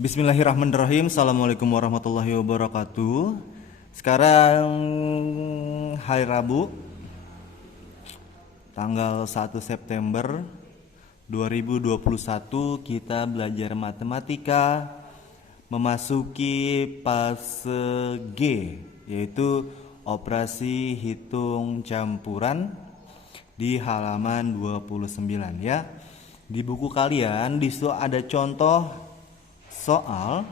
Bismillahirrahmanirrahim. Assalamualaikum warahmatullahi wabarakatuh. Sekarang hari Rabu tanggal 1 September 2021, kita belajar matematika memasuki fase G, yaitu operasi hitung campuran di halaman 29 ya. Di buku kalian di situ ada contoh soal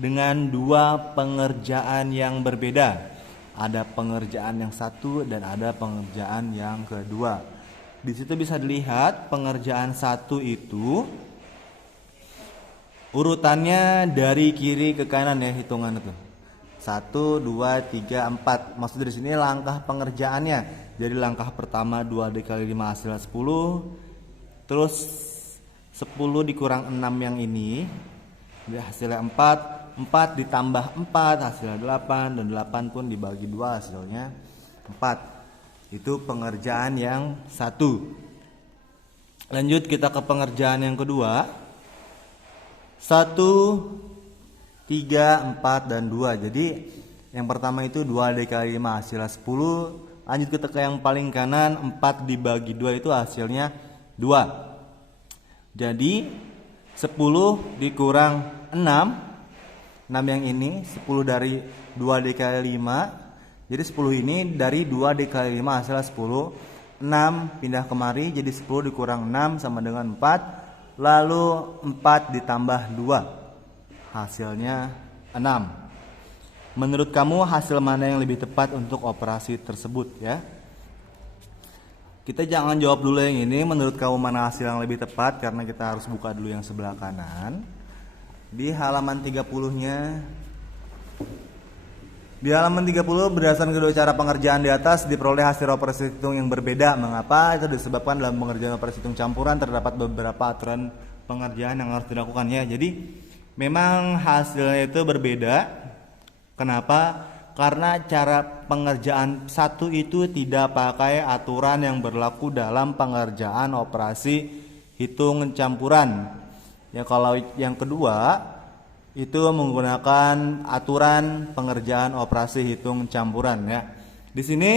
dengan dua pengerjaan yang berbeda. Ada pengerjaan yang satu dan ada pengerjaan yang kedua. Di situ bisa dilihat pengerjaan satu itu urutannya dari kiri ke kanan ya, hitungan itu 1, 2, 3, 4. Maksud dari sini langkah pengerjaannya. Jadi langkah pertama 2 dikali 5 hasilnya 10. Terus 10 dikurang 6 yang ini hasilnya 4 ditambah 4 hasilnya 8, dan 8 pun dibagi 2 hasilnya 4. Itu pengerjaan yang satu. Lanjut kita ke pengerjaan yang kedua. 1, 3, 4, dan 2. Jadi yang pertama itu 2 dikali 5 hasilnya 10. Lanjut kita ke yang paling kanan, 4 dibagi 2 itu hasilnya 2. Jadi 10 dikurang 6 yang ini 10 dari 2 dikali 5. Jadi 10 ini dari 2 dikali 5 hasilnya 10. 6 pindah kemari, jadi 10 dikurang 6 sama dengan 4. Lalu 4 ditambah 2 hasilnya 6. Menurut kamu hasil mana yang lebih tepat untuk operasi tersebut ya? Kita jangan jawab dulu yang ini, menurut kamu mana hasil yang lebih tepat, karena kita harus buka dulu yang sebelah kanan. Di halaman 30-nya. Di halaman 30 berdasarkan kedua cara pengerjaan di atas diperoleh hasil operasi hitung yang berbeda. Mengapa? Itu disebabkan dalam pengerjaan operasi hitung campuran terdapat beberapa aturan pengerjaan yang harus dilakukan ya. Jadi memang hasilnya itu berbeda. Kenapa? Karena cara pengerjaan satu itu tidak pakai aturan yang berlaku dalam pengerjaan operasi hitung campuran. Ya, kalau yang kedua itu menggunakan aturan pengerjaan operasi hitung campuran ya. Di sini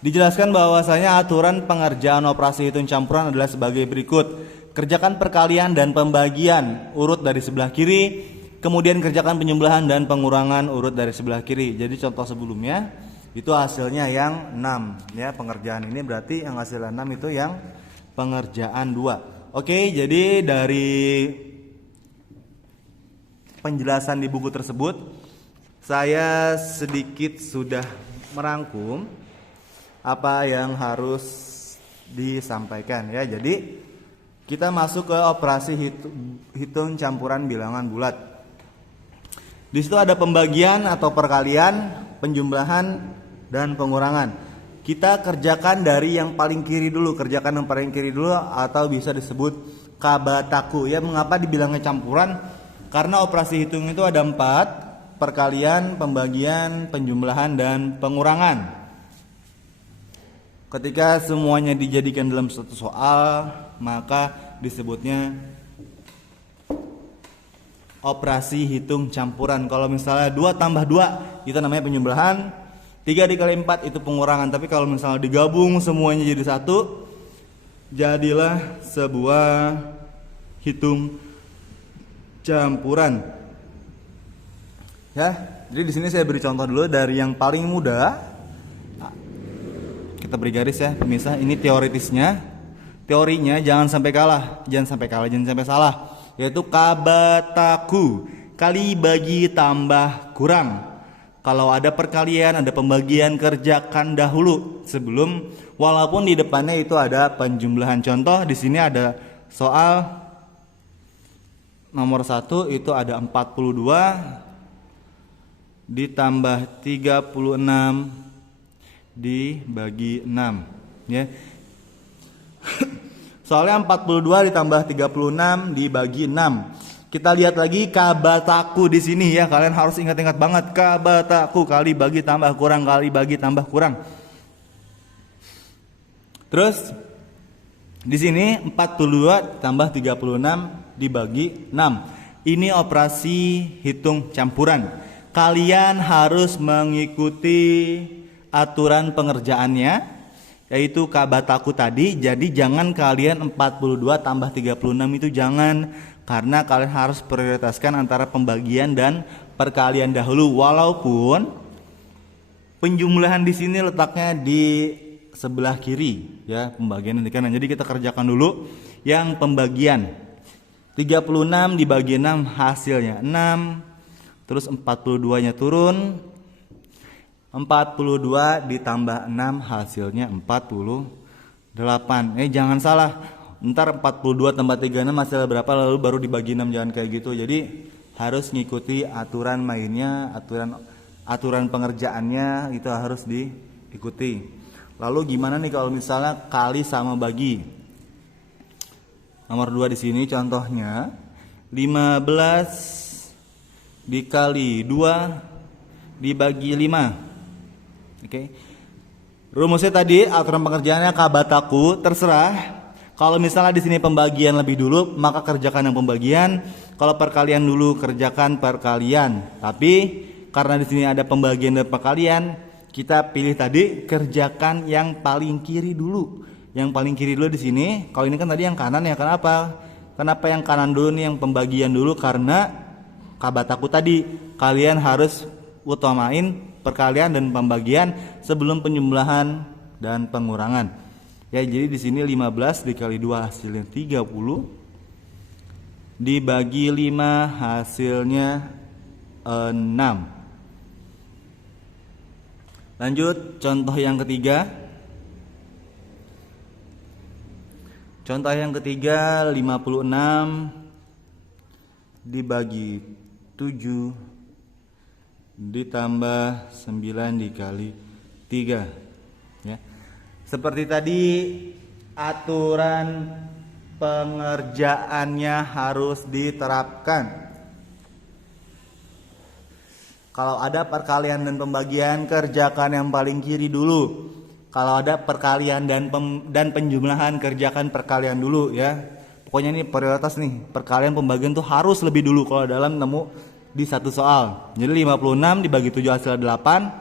dijelaskan bahwasanya aturan pengerjaan operasi hitung campuran adalah sebagai berikut. Kerjakan perkalian dan pembagian urut dari sebelah kiri. Kemudian kerjakan penjumlahan dan pengurangan urut dari sebelah kiri. Jadi contoh sebelumnya itu hasilnya yang 6 ya. Pengerjaan ini berarti yang hasilnya 6 itu yang pengerjaan 2. Oke, jadi dari penjelasan di buku tersebut saya sedikit sudah merangkum apa yang harus disampaikan ya. Jadi kita masuk ke operasi hitung campuran bilangan bulat. Di situ ada pembagian atau perkalian, penjumlahan, dan pengurangan. Kita kerjakan dari yang paling kiri dulu, kerjakan yang paling kiri dulu, atau bisa disebut kabataku. Ya, mengapa dibilangnya campuran? Karena operasi hitung itu ada 4, perkalian, pembagian, penjumlahan, dan pengurangan. Ketika semuanya dijadikan dalam satu soal, maka disebutnya operasi hitung campuran. Kalau misalnya 2 tambah 2 itu namanya penjumlahan, 3 dikali 4 itu pengurangan. Tapi kalau misalnya digabung semuanya jadi satu, jadilah sebuah hitung campuran. Ya, jadi di sini saya beri contoh dulu dari yang paling mudah. Kita beri garis ya, pemirsa. Ini teoritisnya. Teorinya jangan sampai kalah, jangan sampai salah. Yaitu kabataku kali bagi tambah kurang. Kalau ada perkalian, ada pembagian, kerjakan dahulu sebelum, walaupun di depannya itu ada penjumlahan. Contoh di sini ada soal nomor 1 itu ada 42 ditambah 36 dibagi 6 ya. Soalnya 42 ditambah 36 dibagi 6. Kita lihat lagi kabataku di sini ya. Kalian harus ingat-ingat banget, kabataku kali bagi tambah kurang kali bagi tambah kurang. Terus di sini 42 tambah 36 dibagi 6. Ini operasi hitung campuran. Kalian harus mengikuti aturan pengerjaannya, yaitu kabataku tadi. Jadi jangan kalian 42 tambah 36 itu jangan, karena kalian harus prioritaskan antara pembagian dan perkalian dahulu. Walaupun penjumlahan di sini letaknya di sebelah kiri, ya, pembagian di kanan. Jadi kita kerjakan dulu yang pembagian. 36 dibagi 6 hasilnya 6. Terus 42-nya turun. 42 ditambah 6 hasilnya 48. Jangan salah. Ntar 42 tambah 36 hasilnya berapa, lalu baru dibagi 6, jangan kayak gitu. Jadi harus ngikuti aturan mainnya, aturan pengerjaannya itu harus diikuti. Lalu gimana nih kalau misalnya kali sama bagi? Nomor 2 di sini contohnya 15 dikali 2 dibagi 5. Oke. Rumusnya tadi aturan pengerjaannya kabataku, terserah. Kalau misalnya di sini pembagian lebih dulu, maka kerjakan yang pembagian. Kalau perkalian dulu, kerjakan perkalian. Tapi karena di sini ada pembagian dan perkalian, kita pilih tadi kerjakan yang paling kiri dulu. Yang paling kiri dulu di sini. Kalau ini kan tadi yang kanan ya. Kenapa? Kenapa yang kanan dulu nih, yang pembagian dulu? Karena kabataku tadi kalian harus utamain perkalian dan pembagian sebelum penjumlahan dan pengurangan. Ya, jadi di sini 15 dikali 2 hasilnya 30. Dibagi 5 hasilnya 6. Lanjut contoh yang ketiga. Contoh yang ketiga 56 dibagi 7 ditambah 9 dikali 3. Ya. Seperti tadi aturan pengerjaannya harus diterapkan. Kalau ada perkalian dan pembagian, kerjakan yang paling kiri dulu. Kalau ada perkalian dan penjumlahan, kerjakan perkalian dulu ya. Pokoknya ini prioritas nih, perkalian pembagian tuh harus lebih dulu kalau dalam nemu di satu soal. Jadi 56 dibagi 7 hasilnya 8.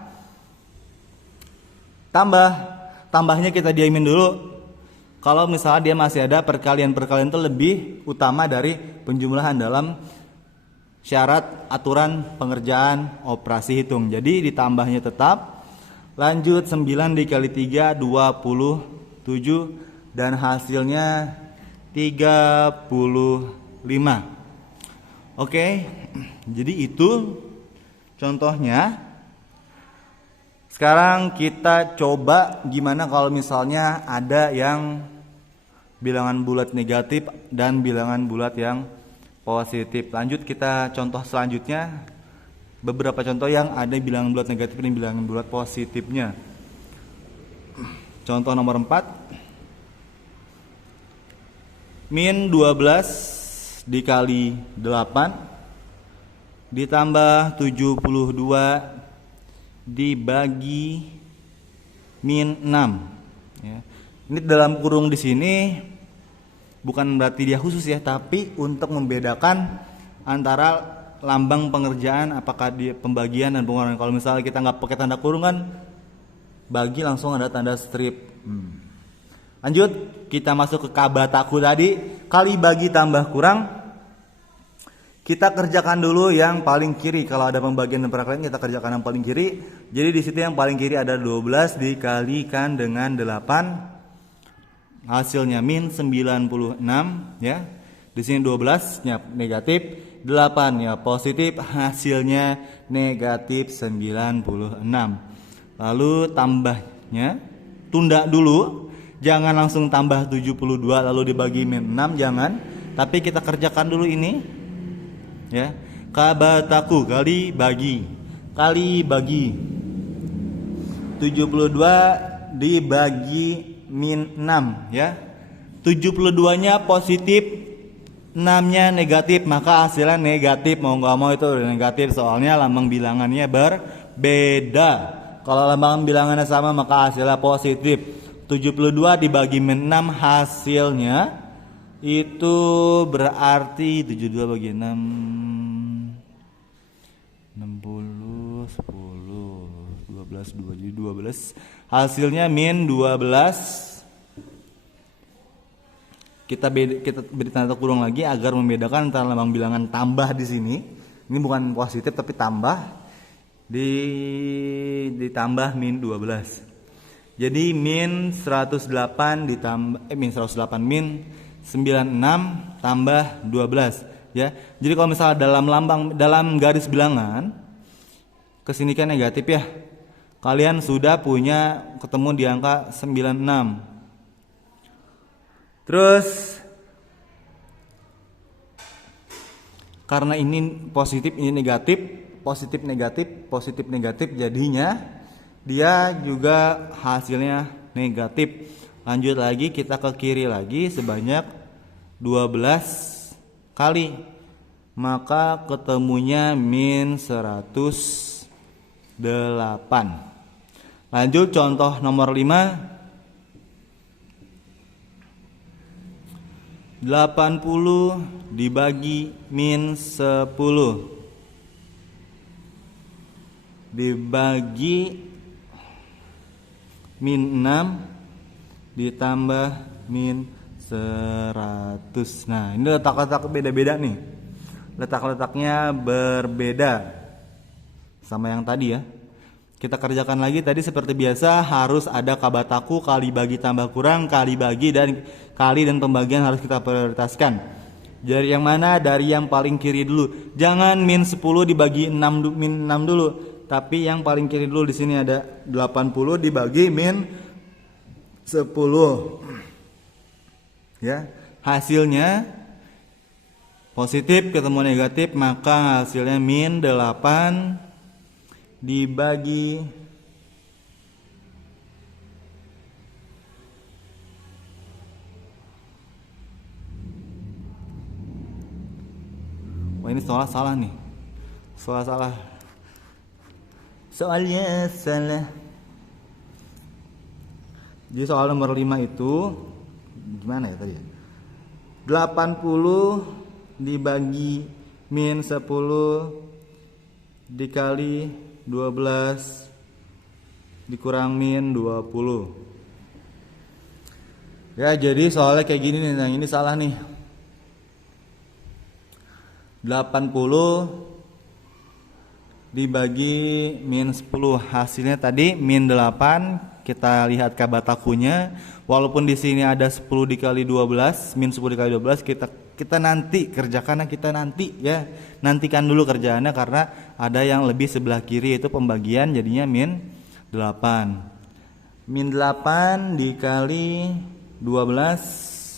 Tambahnya kita diamin dulu. Kalau misalnya dia masih ada perkalian itu lebih utama dari penjumlahan dalam syarat aturan pengerjaan operasi hitung. Jadi ditambahnya tetap. Lanjut 9 dikali 3 27 dan hasilnya 35. Oke. Jadi itu contohnya. Sekarang kita coba gimana kalau misalnya ada yang bilangan bulat negatif dan bilangan bulat yang positif. Lanjut kita contoh selanjutnya, beberapa contoh yang ada bilangan bulat negatif dan bilangan bulat positifnya. Contoh nomor 4, min 12 dikali 8 ditambah 72 dibagi min 6 ya. Ini dalam kurung di sini bukan berarti dia khusus ya, tapi untuk membedakan antara lambang pengerjaan apakah dia pembagian dan pengurangan. Kalau misalnya kita nggak pakai tanda kurung kan, bagi langsung ada tanda strip. Lanjut kita masuk ke kabataku tadi, kali bagi tambah kurang. Kita kerjakan dulu yang paling kiri. Kalau ada pembagian dan perkalian kita kerjakan yang paling kiri. Jadi di situ yang paling kiri ada 12 dikalikan dengan 8. Hasilnya min 96 ya. Di sini 12-nya negatif, 8-nya positif, hasilnya negatif 96. Lalu tambahnya tunda dulu. Jangan langsung tambah 72 lalu dibagi min 6, jangan. Tapi kita kerjakan dulu ini. Ya. Kabataku kali bagi 72 dibagi min 6 ya. 72-nya positif, 6-nya negatif, maka hasilnya negatif. Mau nggak mau itu negatif, soalnya lambang bilangannya berbeda. Kalau lambang bilangannya sama maka hasilnya positif. 72 dibagi min 6 hasilnya Itu berarti 72 bagi 6 60 10 12 2 jadi 12. Hasilnya min 12. Kita beri tanda kurung lagi agar membedakan antara lambang bilangan tambah di sini. Ini bukan positif tapi tambah. Ditambah min 12. Jadi min 108 ditambah min 108 min 96 tambah 12 ya. Jadi kalau misalnya dalam garis bilangan kesini kan negatif ya. Kalian sudah punya ketemu di angka 96. Terus karena ini positif ini negatif, positif negatif jadinya dia juga hasilnya negatif. Lanjut lagi kita ke kiri lagi sebanyak 12 kali. Maka ketemunya min 108. Lanjut contoh nomor 5. 80 dibagi min 10 dibagi min 6 ditambah min 100. Nah ini letak-letak beda-beda nih. Letak-letaknya berbeda sama yang tadi ya. Kita kerjakan lagi tadi seperti biasa harus ada kabataku kali bagi tambah kurang kali bagi dan pembagian harus kita prioritaskan. Dari yang mana? Dari yang paling kiri dulu. Jangan min 10 dibagi 6 min 6 dulu, tapi yang paling kiri dulu. Di sini ada 80 dibagi min 10. Ya, hasilnya positif ketemu negatif, maka hasilnya min 8 dibagi wah ini salah nih. Soalnya salah. Jadi soal nomor 5 itu gimana ya tadi ya? 80 dibagi min 10 dikali 12 dikurang min 20. Ya jadi soalnya kayak gini nih, yang ini salah nih. 80 dibagi min 10 hasilnya tadi min 8. Kita lihat kabatakunya. Walaupun di sini ada 10 dikali 12, min 10 dikali 12 kita nanti kerjakannya ya. Nantikan dulu kerjaannya karena ada yang lebih sebelah kiri itu pembagian jadinya min 8. Min 8 dikali 12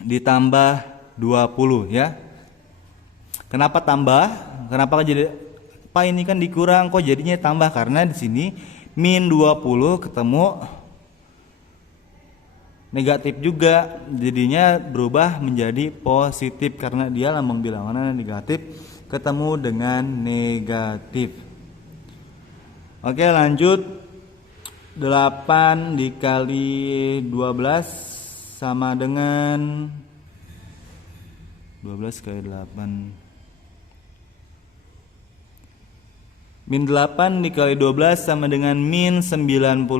ditambah 20 ya. Kenapa tambah? Kenapa jadi apa ini kan dikurang kok jadinya tambah? Karena di sini min 20 ketemu negatif juga, jadinya berubah menjadi positif karena dia lambang bilangannya negatif ketemu dengan negatif. Oke lanjut. 8 dikali 12 sama dengan 12 kali 8 min 8 dikali 12 sama dengan min 96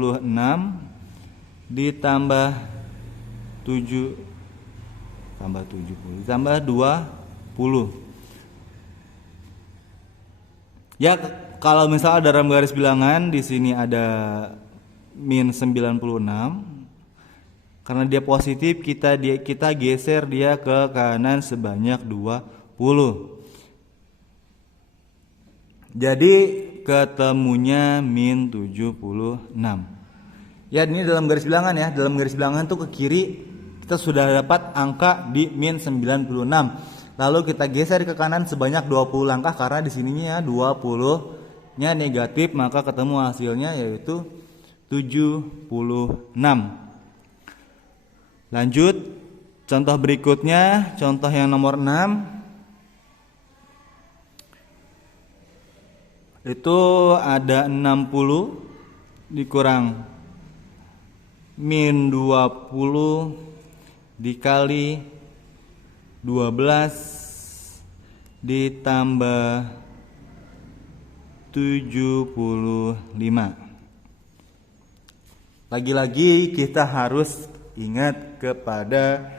ditambah 7 tambah 70 ditambah 20. Ya kalau misalnya dalam garis bilangan di sini ada min 96, karena dia positif kita geser dia ke kanan sebanyak 20. Jadi ketemunya min 76. Ya ini dalam garis bilangan ya. Dalam garis bilangan tuh ke kiri kita sudah dapat angka di min 96. Lalu kita geser ke kanan sebanyak 20 langkah karena di sininya 20-nya negatif, maka ketemu hasilnya yaitu 76. Lanjut contoh berikutnya, contoh yang nomor 6. Itu ada 60 dikurang min 20 dikali 12 ditambah 75. Lagi-lagi kita harus ingat kepada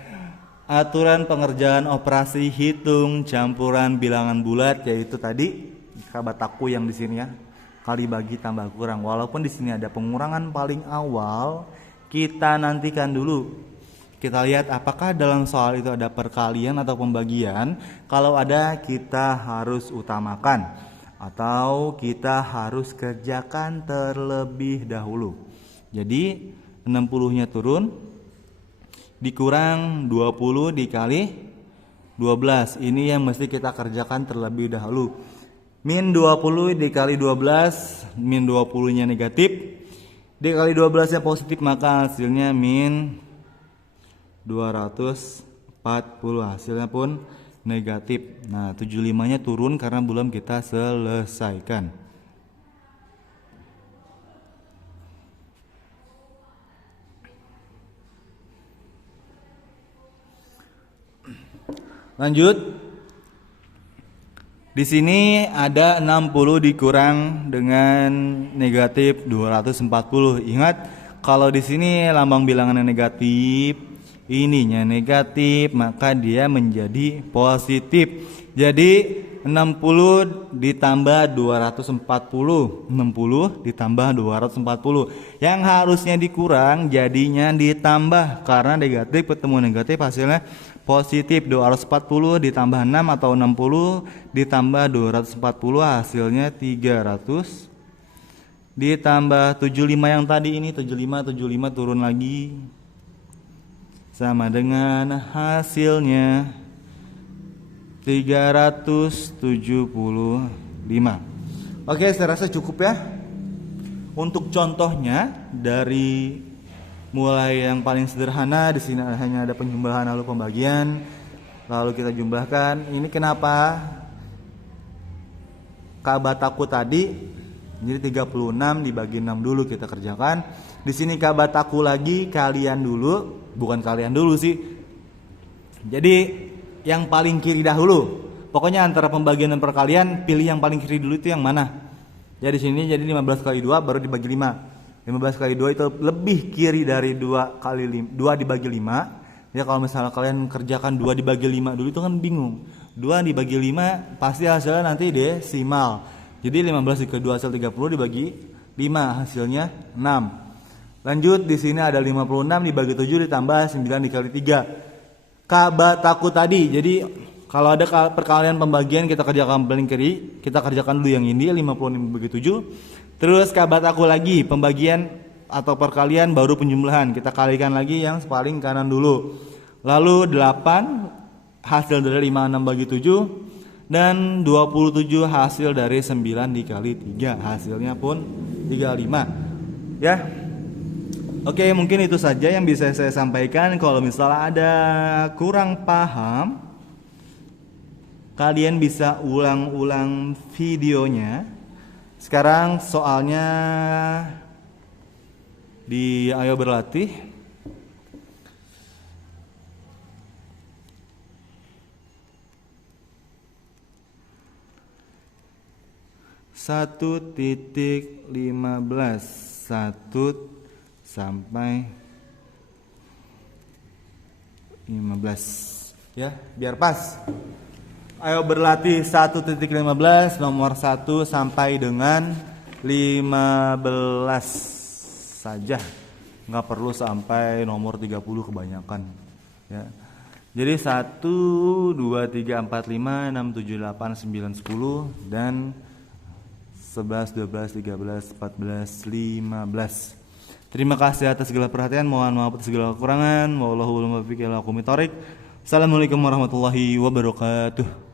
aturan pengerjaan operasi hitung campuran bilangan bulat, yaitu tadi kabataku yang di sini ya, kali bagi tambah kurang. Walaupun di sini ada pengurangan paling awal, kita nantikan dulu. Kita lihat apakah dalam soal itu ada perkalian atau pembagian. Kalau ada, kita harus utamakan atau kita harus kerjakan terlebih dahulu. Jadi 60-nya turun, dikurang 20 dikali 12. Ini yang mesti kita kerjakan terlebih dahulu. Min 20 dikali 12, min 20-nya negatif, dikali 12-nya positif, maka hasilnya min 240. Hasilnya pun negatif. Nah, 75-nya turun karena belum kita selesaikan. Lanjut. Di sini ada 60 dikurang dengan negatif 240. Ingat, kalau di sini lambang bilangannya negatif, ininya negatif, maka dia menjadi positif. Jadi 60 ditambah 240, 60 ditambah 240. Yang harusnya dikurang jadinya ditambah, karena negatif ketemu negatif hasilnya positif. 240 ditambah 6 atau 60 ditambah 240 hasilnya 300. Ditambah 75 yang tadi ini 75 turun lagi, sama dengan hasilnya 375. Oke, saya rasa cukup ya. Untuk contohnya dari mulai yang paling sederhana, di sini hanya ada penjumlahan lalu pembagian, lalu kita jumlahkan. Ini kenapa kabataku tadi, jadi 36 dibagi 6 dulu kita kerjakan. Di sini kabataku lagi kalian dulu, bukan kalian dulu sih. Jadi yang paling kiri dahulu. Pokoknya antara pembagian dan perkalian, pilih yang paling kiri dulu, itu yang mana. Ya di sini jadi 15 kali 2 baru dibagi 5. 15 kali 2 itu lebih kiri dari 2 kali 5, 2 dibagi 5. Ya kalau misalnya kalian kerjakan 2 dibagi 5 dulu itu kan bingung. 2 dibagi 5 pasti hasilnya nanti desimal. Jadi 15 dikali 2 hasil 30 dibagi 5 hasilnya 6. Lanjut, di sini ada 56 dibagi 7 ditambah 9 dikali 3. Kabataku tadi, jadi kalau ada perkalian pembagian kita kerjakan paling kiri, kita kerjakan dulu yang ini 56 dibagi 7. Terus kabataku lagi pembagian atau perkalian baru penjumlahan, kita kalikan lagi yang paling kanan dulu. Lalu 8 hasil dari 56 bagi 7 dan 27 hasil dari 9 dikali 3, hasilnya pun 35 ya. Oke, mungkin itu saja yang bisa saya sampaikan. Kalau misalnya ada kurang paham, kalian bisa ulang-ulang videonya. Sekarang soalnya di Ayo Berlatih. Satu titik 15 1 sampai 15 ya, biar pas. Ayo berlatih 1.15 nomor 1 sampai dengan 15 saja, nggak perlu sampai nomor 30 kebanyakan ya. Jadi 1, 2, 3, 4, 5, 6, 7, 8, 9, 10 dan 11, 12, 13, 14, 15. Terima kasih atas segala perhatian, mohon maaf atas segala kekurangan. Wallahu a'lam bishawab. Assalamualaikum warahmatullahi wabarakatuh.